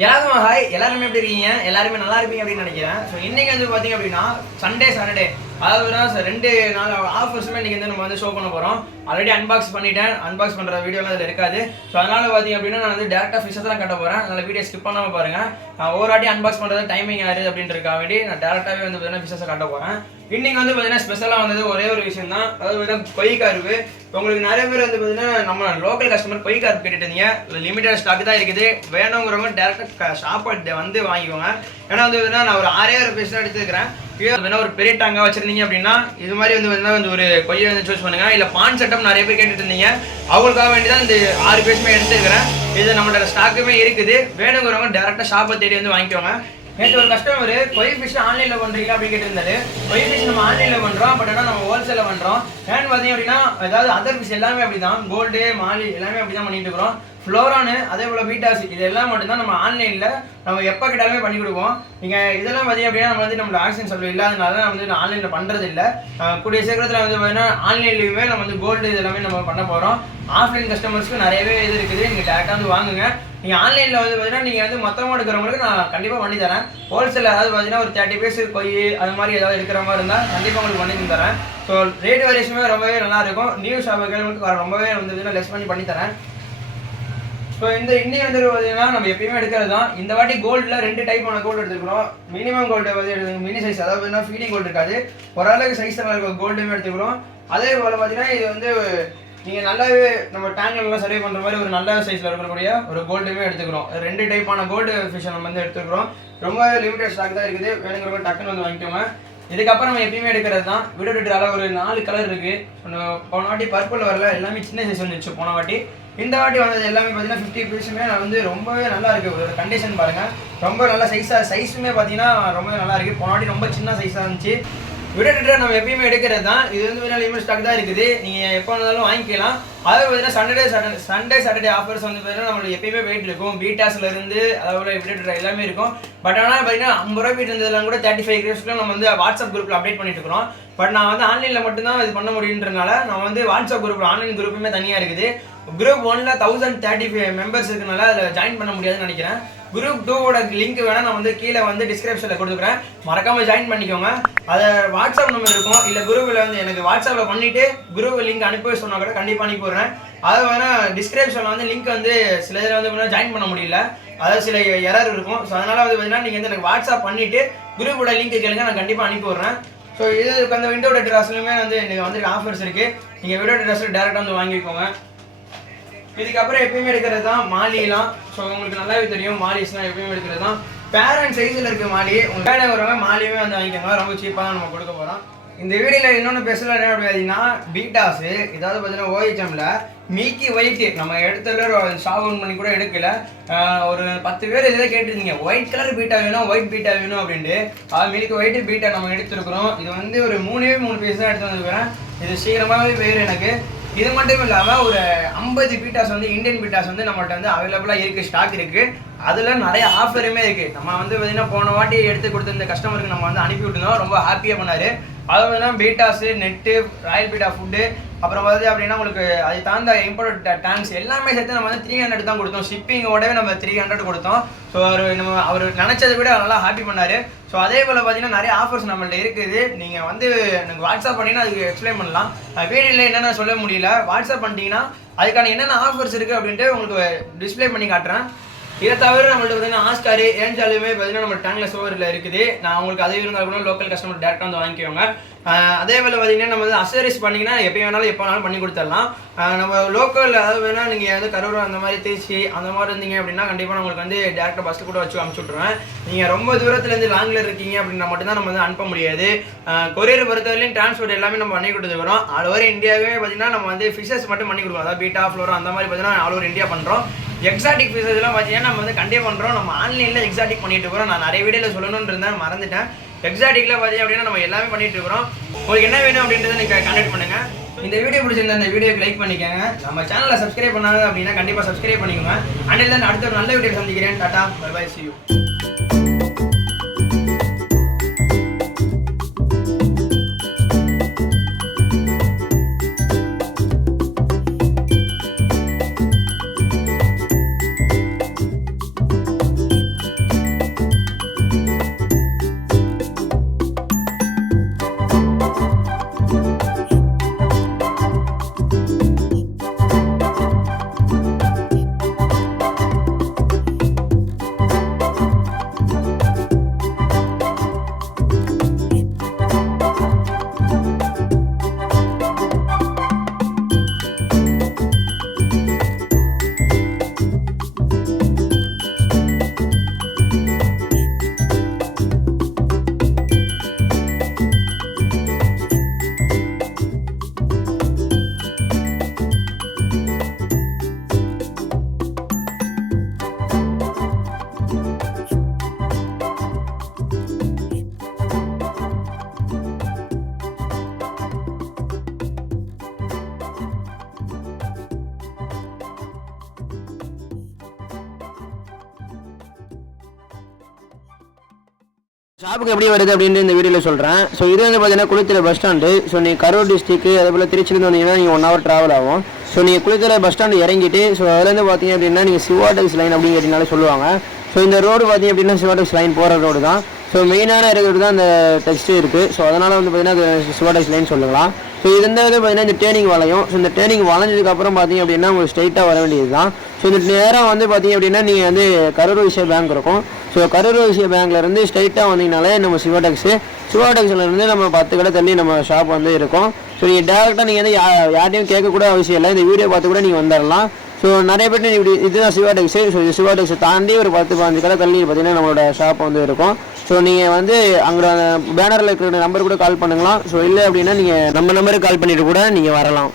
எல்லாருமே ஹாய், எல்லாருமே எப்படி இருக்கீங்க? எல்லாருமே நல்லா இருப்பீங்க அப்படின்னு நினைக்கிறேன். ஸோ இன்னைக்கு வந்து பார்த்தீங்க அப்படின்னா சண்டே சாட்டர்டே, அதாவது 2 நாள் ஆஃபர்ஸுமே இன்னைக்கு வந்து நம்ம வந்து ஷோ பண்ண போகிறோம். ஆல்ரெடி அன்பாக்ஸ் பண்ணிட்டேன், அன்பாக்ஸ் பண்ணுற வீடியோலாம் அதில் இருக்காது. ஸோ அதனால் பார்த்தீங்க அப்படின்னா நான் வந்து டேரெக்டாக ஃபிஷஸ் தான் கட்ட போகிறேன். அதனால் வீடியோ ஸ்கிப் பண்ணாமல் பாருங்கள். நான் ஒரு வாட்டி அன்பாக்ஸ் பண்ணுறது டைமிங் ஆகுது அப்படின்றதுக்காக வேண்டி நான் டேரெக்டாகவே வந்து பார்த்தீங்கன்னா ஃபிஷஸை கட்ட போகிறேன். இன்னைக்கு வந்து பார்த்தீங்கன்னா ஸ்பெஷலாக வந்தது ஒரே ஒரு விஷயம் தான், அதாவது பார்த்தீங்கன்னா கொய்கார்வு. உங்களுக்கு நிறைய பேர் வந்து பார்த்தீங்கன்னா நம்ம லோக்கல் கஸ்டமர் கொய்கார்வு கேட்டுட்டு இருந்தீங்க. லிமிடெட் ஸ்டாக் தான் இருக்குது, வேணுங்கிறவங்க டேரெக்டாக ஷாப்பை வந்து வாங்கிக்கோங்க. ஏன்னா வந்து பார்த்தீங்கன்னா நான் ஒரு 6 பீஸ் தான் எடுத்துக்கிறேன். ஒரு பெரிய டாங்கா வச்சிருந்தீங்க அப்படின்னா இது மாதிரி வந்து பார்த்தீங்கன்னா ஒரு கொய்யை வந்து சூஸ் பண்ணுங்க. இல்லை பான் செட்டப் நிறைய பேர் கேட்டுட்டு இருந்தீங்க, அவங்களுக்காக வேண்டி தான் இந்த 6 பீஸுமே எடுத்துக்கிறேன். இது நம்மளோட ஸ்டாக்குமே இருக்குது, வேணுங்கிறவங்க டேரெக்டாக ஷாப்பை தேடி வந்து வாங்கிக்கோங்க. நேற்று ஒரு கஸ்டமர் கொய் ஃபிஷ் ஆன்லைனில் பண்ணுறீங்க அப்படின்னு கேட்டிருந்தாரு. கொய் ஃபிஷ் நம்ம ஆன்லைனில் பண்ணுறோம், பட் ஆனால் நம்ம ஹோல்சேலில் பண்ணுறோம். ஏன்னு பார்த்தீங்க அப்படின்னா அதாவது அதர் ஃபிஷ் எல்லாமே அப்படி தான், கோல்டு மாலி எல்லாமே அப்படி தான் பண்ணிட்டு இருக்கிறோம். ஃப்ளோரானு அதே போல் பீட்டாஸ் இது எல்லாம் மட்டும்தான் நம்ம ஆன்லைனில் நம்ம எப்போ கேட்டாலுமே பண்ணி கொடுப்போம். நீங்கள் இதெல்லாம் பார்த்தீங்க அப்படின்னா நம்ம வந்து நம்மளோட ஆக்ஷன் சொல்ல இல்லாதனால நம்ம வந்து ஆன்லைனில் பண்ணுறது இல்லை. கூடிய சீக்கிரத்தில் வந்து பார்த்தீங்கன்னா ஆன்லைன்லேயுமே நம்ம வந்து கோல்டு இது எல்லாமே நம்ம பண்ண போகிறோம். ஆஃப்லைன் கஸ்டமர்ஸ்க்கு நிறையவே இது இருக்குது, நீங்கள் டேரெக்டாக வந்து வாங்குங்க. நீங்கள் ஆன்லைனில் வந்து பார்த்தீங்கன்னா நீங்கள் வந்து மொத்தமாக எடுக்கிறவங்களுக்கு நான் கண்டிப்பாக பண்ணி தரேன். ஹோல்சேல் அதாவது பார்த்தீங்கன்னா ஒரு 30 பீஸ் கொய் அது மாதிரி ஏதாவது எடுக்கிற மாதிரி இருந்தால் கண்டிப்பாக உங்களுக்கு பண்ணி தரேன். ஸோ ரேட் வேரியேஷனுமே ரொம்பவே நல்லாயிருக்கும். நியூ ஷாப்புகளுக்கு ரொம்பவே வந்து லெஸ் பண்ணி தரேன். ஸோ இன்னைக்கு வந்து பார்த்தீங்கன்னா நம்ம எப்பயுமே எடுக்கிறது தான். இந்த வாட்டி கோல்டில் 2 டைப்பான கோல்டு எடுத்துக்கிறோம். மினிமம் கோல்டு வந்து மினி சைஸ், அதாவது பார்த்தீங்கன்னா ஃபீடிங் கோல்டு இருக்காது, ஓரளவுக்கு சைஸ் இருக்க கோல்டுமே எடுத்துக்கிறோம். அதே போல் பார்த்தீங்கன்னா இது வந்து நீங்கள் நல்லாவே நம்ம டேங்கெல்லாம் சர்வே பண்ணுற மாதிரி ஒரு நல்ல சைஸில் இருக்கக்கூடிய ஒரு கோல்டுமே எடுத்துக்கிறோம். 2 டைப்பான கோல்டு ஃபிஷ் நம்ம வந்து எடுத்துக்கிறோம். ரொம்ப லிமிடெட் ஸ்டாக் தான் இருக்குது, வேணுங்கிறவங்க டக்குன்னு வந்து வாங்கிக்கோங்க. இதுக்கப்புறம் நம்ம எப்பயுமே எடுக்கிறது தான். விடோட ஒரு 4 கலர் இருக்குது. போன வாட்டி பர்பிள் வரல, எல்லாமே சின்ன சைஸ் வந்துச்சு போன வாட்டி. இந்த வாட்டி வந்தது எல்லாமே பார்த்தீங்கன்னா 50 பீஸுமே வந்து ரொம்பவே நல்லா இருக்குது. ஒரு கண்டிஷன் பாருங்கள், ரொம்ப நல்லா சைஸுமே பார்த்தீங்கன்னா ரொம்பவே நல்லா இருக்குது. போன வாட்டி ரொம்ப சின்ன சைஸாக இருந்துச்சு. விடோட நம்ம எப்பயுமே எடுக்கிறது தான். இது வந்து லிமிட் ஸ்டாக் தான் இருக்குது, நீங்கள் எப்போ வந்தாலும் வாங்கிக்கலாம். அதாவது பார்த்தீங்கன்னா சண்டே சாட்டர்டே ஆஃபர்ஸ் வந்து பார்த்தீங்கன்னா நம்மளுக்கு எப்பயுமே வெயிட் இருக்கும். பீட்டாஸ்லேருந்து அதாவது விடோட எல்லாமே இருக்கும். பட் ஆனால் பார்த்தீங்கன்னா 50 ரூபா போயிட்டு இருந்ததுலாம் கூட 35 கிராம்ஸ்க்கு நம்ம வந்து வாட்ஸ்அப் குரூப்பில் அப்டேட் பண்ணிட்டு இருக்கிறோம். பட் நான் வந்து ஆன்லைனில் மட்டும்தான் இது பண்ண முடியுன்றனால நான் வந்து வாட்ஸ்அப் குரூப் ஆன்லைன் குரூப்புமே தனியாக இருக்குது. குரூப் 1ல 1035 மெம்பர்ஸ் இருக்கனால அதில் ஜாயின் பண்ண முடியாதுன்னு நினைக்கிறேன். குரூப் 2வோட லிங்க் வேணால் நான் வந்து கீழே வந்து டிஸ்கிரிப்ஷனில் கொடுத்துக்கிறேன், மறக்காமல் ஜாயின் பண்ணிக்கோங்க. அதை வாட்ஸ்அப் நம்பர் இருக்கும், இல்லை குரூப்பில் வந்து எனக்கு வாட்ஸ்அப்பில் பண்ணிவிட்டு குரூப் லிங்க் அனுப்பி சொன்னால் கூட கண்டிப்பாக அனுப்பி போடுறேன். அதை வேணால் டிஸ்கிரிப்ஷனில் வந்து லிங்க் வந்து சில இதில் வந்து ஜாயின் பண்ண முடியல, அதாவது சில எரர் இருக்கும். ஸோ அதனால் வந்து பார்த்தீங்கன்னா நீங்கள் வந்து எனக்கு வாட்ஸ்அப் பண்ணிவிட்டு குரூப்போட லிங்க் கேளுங்க, நான் கண்டிப்பாக அனுப்பி விட்றேன். ஸோ இதுக்கு அந்த விண்டோட ட்ரெஸ்லையுமே வந்து எனக்கு வந்து ஆஃபர்ஸ் இருக்குது, நீங்கள் விண்டோட ட்ரெஸ்ஸில் டேரெக்டாக வந்து வாங்கிக்கோங்க. இதுக்கப்புறம் எப்பயுமே எடுக்கிறது தான் மாலிலாம். ஸோ உங்களுக்கு நல்லாவே தெரியும், மாலிஸ்லாம் எப்பயுமே எடுக்கிறது தான். பேரண்ட் சைஸில் இருக்க மாலி உங்களுக்கு வேணுங்கிறவங்க மாலியுமே வந்து வாங்கிக்கோங்க, ரொம்ப சீப்பாக தான் நம்ம கொடுக்க போகிறோம். இந்த வீடியோவில் இன்னொன்று பேசல என்ன அப்படின்னா பீட்டாஸு, ஏதாவது பார்த்தீங்கன்னா ஓஹெச்எம்ல மில்கி ஒயிட் நம்ம எடுத்துல ஷாவன் பண்ணி கூட எடுக்கல. ஒரு 10 பேர் இதை கேட்டிருந்தீங்க, ஒயிட் கலர் பீட்டா வேணும், ஒயிட் பீட்டா வேணும் அப்படின்ட்டு. மில்கி ஒயிட் பீட்டா நம்ம எடுத்துருக்குறோம். இது வந்து ஒரு 3 பீஸ் தான் எடுத்து வந்துருக்கிறேன். இது சீக்கிரமாகவே பேர் எனக்கு. இது மட்டும் இல்லாமல் ஒரு 50 பீட்டாஸ் வந்து இந்தியன் பீட்டாஸ் வந்து நம்மள்ட்ட வந்து அவைலபிளாக இருக்குது, ஸ்டாக் இருக்குது. அதில் நிறைய ஆஃபருமே இருக்குது. நம்ம வந்து பார்த்திங்கன்னா போன வாட்டி எடுத்து கொடுத்த இந்த கஸ்டமருக்கு நம்ம வந்து அனுப்பி விட்டுருந்தோம், ரொம்ப ஹாப்பியாக பண்ணார். அது பார்த்தீங்கன்னா பீட்டாஸு, நெட்டு, ராயல் பீட்டா ஃபுட்டு, அப்புறம் வந்து அப்படின்னா உங்களுக்கு அது தாழ்ந்த இம்போர்ட் டேங்க்ஸ் எல்லாமே சேர்த்து நம்ம வந்து 300 தான் கொடுத்தோம். ஷிப்பிங்கோடவே நம்ம 300 கொடுத்தோம். ஸோ அவர் நினச்சதை விட நல்லா ஹாப்பி பண்ணார். ஸோ அதே போல் பார்த்தீங்கன்னா நிறைய ஆஃபர்ஸ் நம்மள்ட்ட இருக்குது. நீங்கள் வந்து எனக்கு வாட்ஸ்அப் பண்ணிங்கன்னா அதுக்கு எக்ஸ்பிளைன் பண்ணலாம். வீடியோவில் என்னென்ன சொல்ல முடியல, வாட்ஸ்அப் பண்ணிட்டீங்கன்னா அதுக்கான என்னென்ன ஆஃபர்ஸ் இருக்குது அப்படின்ட்டு உங்களுக்கு டிஸ்பிளே பண்ணி காட்டுறேன். இதை தவிர நம்மள்ட்ட பார்த்தீங்கன்னா ஆஸ்காரு ஏஞ்சாலுமே பார்த்தீங்கன்னா நம்ம டேங்க்ல சோவரில் இருக்குது. நான் உங்களுக்கு அதே இருந்தால் கூட லோக்கல் கஸ்டமர் டேரெக்டாக வந்து வாங்கிக்கோங்க. அதே போல் பார்த்தீங்கன்னா நம்ம வந்து அசரிஸ் பண்ணிங்கன்னா எப்போ வேணாலும் பண்ணி கொடுத்துடலாம். நம்ம லோக்கல் அதாவது வேணால் நீங்கள் வந்து கரூர் அந்த மாதிரி திருச்சி அந்த மாதிரி இருந்தீங்க அப்படின்னா கண்டிப்பாக நம்மளுக்கு வந்து டேரெக்டாக பஸ்ஸு கூட வச்சு அனுப்பிச்சி விட்ருவேன். நீங்கள் ரொம்ப தூரத்துலேருந்து லாங்கில் இருக்கீங்க அப்படின்னா மட்டும்தான் நம்ம வந்து அனுப்ப முடியாது. கொரியர் பொறுத்தவரையிலும் டிரான்ஸ்போர்ட் எல்லாமே நம்ம பண்ணி கொடுத்துக்கிறோம். ஆல் ஓவர் இந்தியாவே பார்த்தீங்கன்னா நம்ம வந்து ஃபிஷஸ் மட்டும் பண்ணி கொடுக்குறோம். அதாவது பீட்டா ஃப்ளோரா அந்த மாதிரி பார்த்தீங்கன்னா ஆல் ஓவர் இந்தியா பண்ணுறோம். எக்ஸாட்டிக் ஃபிஷஸ்லாம் பார்த்தீங்கன்னா நம்ம வந்து கண்டிப்பாக பண்ணுறோம். நம்ம ஆன்லைனில் எக்ஸாட்டிக் பண்ணிட்டு இருக்கிறோம். நான் நிறைய வீடியோவில் சொல்லணும்னு இருந்தேன், மறந்துட்டேன். எக்ஸாட்டிக்கில் பார்த்தீங்க அப்படின்னா நம்ம எல்லாமே பண்ணிட்டு இருக்கிறோம். உங்களுக்கு என்ன வேணும் அப்படின்றத நீங்கள் கான்டாக்ட் பண்ணுங்கள். இந்த வீடியோ பிடிச்சிருந்தா இந்த வீடியோக்கு லைக் பண்ணிக்கோங்க. நம்ம சேனலை சப்ஸ்கிரைப் பண்ணாங்க அப்படின்னா கண்டிப்பாக சப்ஸ்கிரைப் பண்ணிக்கோங்க. அண்ட் தென் அடுத்த ஒரு நல்ல வீடியோ சந்திக்கிறேன். Tata, bye bye, see you. ஷாப்புக்கு எப்படி வருது அப்படின்னு இந்த வீடியோவில் சொல்கிறேன். ஸோ இது வந்து பார்த்தீங்கன்னா குளித்தலை பஸ் ஸ்டாண்டு. ஸோ நீங்கள் கரூர் டிஸ்ட்ரிக்ட் அதே போல் திருச்சிலேருந்து வந்தீங்கன்னா நீங்கள் 1 hour ட்ராவல் ஆகும். ஸோ நீங்கள் குளித்தலை பஸ் ஸ்டாண்டு இறங்கிட்டு ஸோ அதுலேருந்து பார்த்தீங்க அப்படின்னா நீங்கள் சிவாடெக்ஸ் லைன் அப்படின்னு கேட்டிங்கனாலே சொல்லுவாங்க. ஸோ இந்த ரோடு பார்த்தீங்க அப்படின்னா சிவாடெக்ஸ் லைன் போகிற ரோடு தான். ஸோ மெயினான இருக்கிறது தான் அந்த டெக்ஸ்ட்டு இருக்குது. ஸோ அதனால் வந்து பார்த்தீங்கன்னா அது சிவாடெக்ஸ் லைன் சொல்லலாம். ஸோ இது வந்து பார்த்தீங்கன்னா இந்த டேர்னிங் வளையும். ஸோ இந்த டேர்னிங் வளைஞ்சதுக்கப்புறம் பார்த்தீங்க அப்படின்னா உங்களுக்கு ஸ்ட்ரைட்டாக வர வேண்டியது தான். ஸோ இந்த நேரம் வந்து பார்த்தீங்க அப்படின்னா நீங்கள் வந்து கரூர் வைசியா பேங்க் இருக்கும். ஸோ கரூர் வைசியா பேங்க்லேருந்து ஸ்ட்ரைட்டாக வந்தீங்கனாலே நம்ம சிவாடெக்ஸ்லேருந்து நம்ம 10 கடை தள்ளி நம்ம ஷாப் வந்து இருக்கும். ஸோ நீங்கள் டேரெக்டாக நீங்கள் வந்து யார்ட்டையும் கேட்கக்கூட அவசியம் இல்லை. இந்த வீடியோ பார்த்து கூட நீங்கள் வந்துடலாம். ஸோ நிறைய பேர் இப்படி இதுதான் சிவாடெக்ஸு. ஸோ இது சிவாடெக்ஸை தாண்டி ஒரு 10-15 கடை தள்ளி பார்த்தீங்கன்னா நம்மளோட ஷாப் வந்து இருக்கும். ஸோ நீங்கள் வந்து அங்கே பேனரில் இருக்கிற நம்பர் கூட கால் பண்ணுங்களாம். ஸோ இல்லை அப்படின்னா நீங்கள் நம்ம நம்பருக்கு கால் பண்ணிட்டு கூட நீங்கள் வரலாம்.